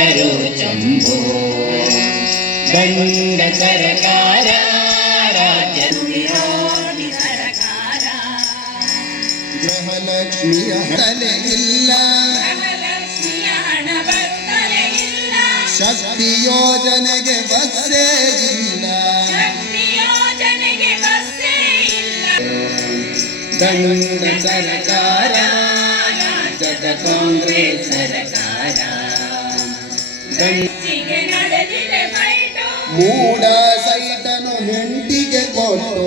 ಕೊಟ್ಟರು ಚಂಬು ದಂಡ ಸರಕಾರ ರಾಜ್ಯ ವಿರೋಧಿ ಸರ್ಕಾರ ಗೃಹಲಕ್ಷ್ಮಿಯ ತಲೆ ಇಲ್ಲ ಗೃಹಲಕ್ಷ್ಮಿಯ ಹಣ ಬರ್ತಲೆ ಇಲ್ಲ ಶಕ್ತಿ ಯೋಜನೆಗೆ ಬಸ್ಸೇ ಇಲ್ಲ ಶಕ್ತಿ ಯೋಜನೆಗೆ ಬಸ್ಸೇ ಇಲ್ಲ ದಂಡ ಸರಕಾರ ರಾಜ್ಯದ ಕಾಂಗ್ರೆಸ್ ಸರಕಾರ ಮೂಡ ಸೈಟನು ಹೆಂಡಿಗೆ ಕೊಟ್ಟು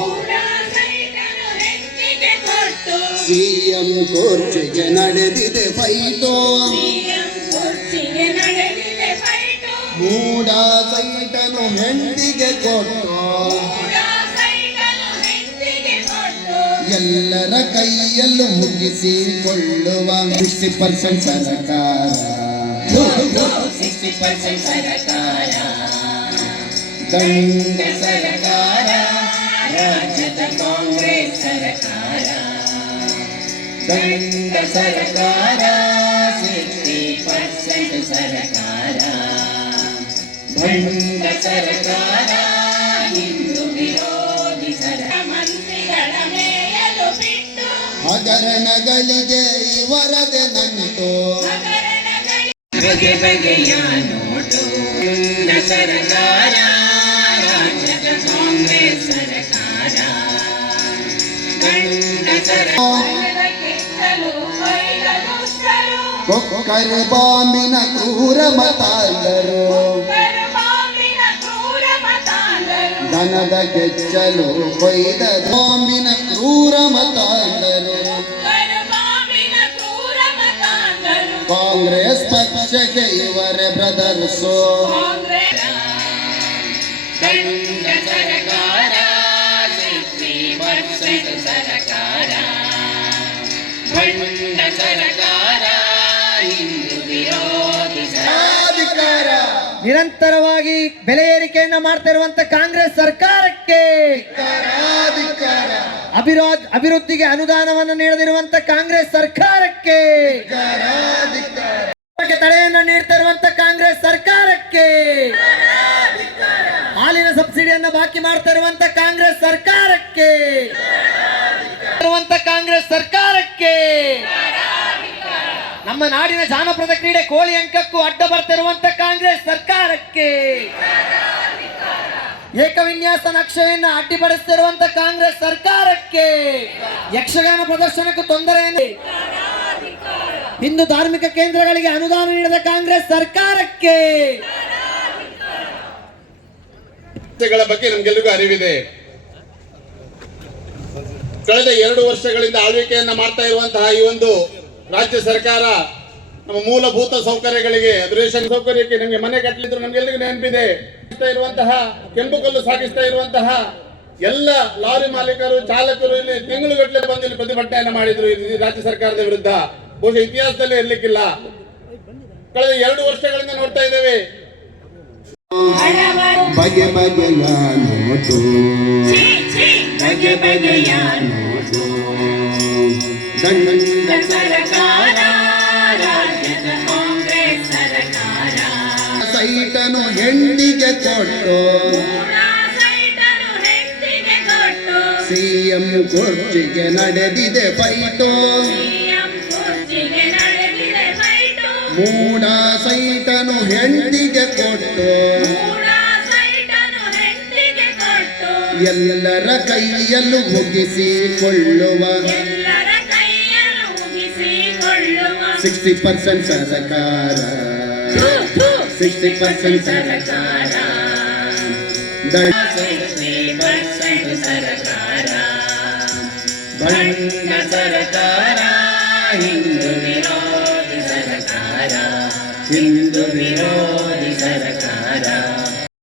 ಕೂಡ ಸೈಟನು ಹೆಚ್ಚಿಗೆ ಕೊಟ್ಟು ಸಿಎಂ ಕುರ್ಚಿಗೆ ನಡೆದಿದೆ ಫೈಟೋ ಸಿಎಂ ಕುರ್ಚಿಗೆ ನಡೆದಿದೆ ಫೈಟು ಮೂಡ ಸೈಟನು ಹೆಂಡಿಗೆ ಕೊಟ್ಟು ಕೂಡ ಸೈಟನು ಹೆಚ್ಚಿಗೆ ಕೊಟ್ಟು ಎಲ್ಲರ ಕೈಯಲ್ಲೂ ಮುಗಿಸಿಕೊಳ್ಳುವ ಸಿಕ್ಸ್ಟಿ ಪರ್ಸೆಂಟ್ ಸರ್ಕಾರ ಸಿಕ್ಸ್ಟಿ ಪರ್ಸೆಂಟ್ ಸರಕಾರ ದಂಡ ಸರಕಾರ ರಾಜ್ಯದ ಕಾಂಗ್ರೆಸ್ ಸರಕಾರ ದಂಡ ಸರಕಾರ ಸಿಕ್ಸ್ಟಿ ಪರ್ಸೆಂಟ್ ಸರಕಾರ ದಂಡ ಸರಕಾರ ಹಿಂದೂ ವಿರೋಧಿ ಸರಕಾರ ಮಂತ್ರಿಗಳ ಮೇಯಲು ಬಿಟ್ಟು ಹಗರಣಗಳಿಗೆ ಇವರದೆ ನಂಟು ಹಗರಣಗಳಿಗೆ ಬಗೆ ಬಗೆಯ ನೋಟು ದಂಡ ಸರಕಾರ ರಾಜ್ಯದ ಕಾಂಗ್ರೆಸ್ ಸರಕಾರ ದಂಡ ಸರಕಾರ ಕಿತ್ತಲು ಕೊಯ್ದ ದುಷ್ಟರು ಕೊಕ್ಕರೆ ಬಾಂಬಿನ ಕ್ರೂರ ಮತಾಂಧರು ಬಾಂಬಿನ ಕ್ರೂರ ಮತಾಂಧರು ದನದ ಕೆಚ್ಚಲು ಕೊಯ್ದ ಬಾಂಬಿನ ಕ್ರೂರ ಮತಾಂಧರು ಸರಕಾರ ಸರಕಾರ ನಿರಂತರವಾಗಿ ಬೆಲೆ ಏರಿಕೆಯನ್ನ ಮಾಡ್ತಾ ಇರುವಂತ ಕಾಂಗ್ರೆಸ್ ಸರ್ಕಾರಕ್ಕೆ ಅಭಿರೋಧ ಅಭಿವೃದ್ಧಿಗೆ ಅನುದಾನವನ್ನು ನೀಡದಿರುವಂತ ಕಾಂಗ್ರೆಸ್ ಸರ್ಕಾರಕ್ಕೆ ತಡೆಯನ್ನು ನೀಡ್ತಾ ಇರುವಂತ ಕಾಂಗ್ರೆಸ್ ಸರ್ಕಾರಕ್ಕೆ ಹಾಲಿನ ಸಬ್ಸಿಡಿಯನ್ನ ಬಾಕಿ ಮಾಡ್ತಾ ಇರುವಂತ ಕಾಂಗ್ರೆಸ್ ಸರ್ಕಾರಕ್ಕೆ ಇರುವಂತ ಕಾಂಗ್ರೆಸ್ ಸರ್ಕಾರಕ್ಕೆ. ನಮ್ಮ ನಾಡಿನ ಜಾನಪದ ಕ್ರೀಡೆ ಕೋಳಿ ಅಂಕಕ್ಕೂ ಅಡ್ಡ ಬರ್ತಿರುವಂತ ಕಾಂಗ್ರೆಸ್ ಸರ್ಕಾರಕ್ಕೆ. ಏಕವಿನ್ಯಾಸ ನಕ್ಷೆಯನ್ನು ಅಡ್ಡಿಪಡಿಸುತ್ತಿರುವಂತ ಕಾಂಗ್ರೆಸ್ ಸರ್ಕಾರಕ್ಕೆ. ಯಕ್ಷಗಾನ ಪ್ರದರ್ಶನಕ್ಕೂ ತೊಂದರೆಯನ್ನು. ಹಿಂದೂ ಧಾರ್ಮಿಕ ಕೇಂದ್ರಗಳಿಗೆ ಅನುದಾನ ನೀಡಿದ ಕಾಂಗ್ರೆಸ್ ಸರ್ಕಾರಕ್ಕೆ. ಬಗ್ಗೆ ನಮ್ಗೆಲ್ರಿಗೂ ಅರಿವಿದೆ. ಕಳೆದ ಎರಡು ವರ್ಷಗಳಿಂದ ಆಳ್ವಿಕೆಯನ್ನ ಮಾಡ್ತಾ ಇರುವಂತಹ ಈ ಒಂದು ರಾಜ್ಯ ಸರ್ಕಾರ ನಮ್ಮ ಮೂಲಭೂತ ಸೌಕರ್ಯಗಳಿಗೆ ಅಧಿವೇಶನ ರೇಷನ್ ಸೌಕರ್ಯಕ್ಕೆ ನಮಗೆ ಮನೆ ಕಟ್ಟಲಿದ್ರು ನಮ್ಗೆಲ್ಲರಿಗೂ ನೆನಪಿದೆ. ಇರುವಂತಹ ಕೆಂಪು ಕಲ್ಲು ಸಾಗಿಸ್ತಾ ಇರುವಂತಹ ಎಲ್ಲ ಲಾರಿ ಮಾಲೀಕರು ಚಾಲಕರು ಇಲ್ಲಿ ತಿಂಗಳುಗಟ್ಟಲೆ ಬಂದು ಇಲ್ಲಿ ಪ್ರತಿಭಟನೆಯನ್ನು ಮಾಡಿದ್ರು ಈ ರಾಜ್ಯ ಸರ್ಕಾರದ ವಿರುದ್ಧ. ಬಹುಶಃ ಇತಿಹಾಸದಲ್ಲೇ ಇರ್ಲಿಕ್ಕಿಲ್ಲ. ಕಳೆದ ಎರಡು ವರ್ಷಗಳಿಂದ ನೋಡ್ತಾ ಇದ್ದೇವೆ. ಬಗೆ ಬಗೆಯ ನೋಟು. ಛೀ, ಛೀ, ಬಗೆ ಬಗೆಯ ನೋಟು ದಂಡ ಸರ್ಕಾರ ರಾಜ್ಯದ ಕಾಂಗ್ರೆಸ್ ಸರ್ಕಾರ. ಸೈಟನು ಹೆಂಡಿಗೆ ಕೊಟ್ಟು. ಕುರ್ಚಿಗೆ ನಡೆದಿದೆ ಫೈಟು. ಸಿಎಂ ಕುರ್ಚಿಗೆ ನಡೆದಿದೆ ಫೈಟು. ಮೂಡ ಸೈತನು ಹೆಂಡಿಗೆ ಕೊಟ್ಟು. ಎಲ್ಲರ ಕೈಯಲ್ಲೂ ಮುಗಿಸಿಕೊಳ್ಳುವ ಸಿಕ್ಸ್ಟಿ ಪರ್ಸೆಂಟ್ ಸರ್ಕಾರ. ಸಿಕ್ಸ್ಟಿ ಪರ್ಸೆಂಟ್ ಸರ್ಕಾರ. ಸರಕಾರ. ಸರಕಾರ. ಹಿಂದೂ ವಿರೋಧಿ ಸರಕಾರ. ಹಿಂದೂ ವಿರೋಧಿ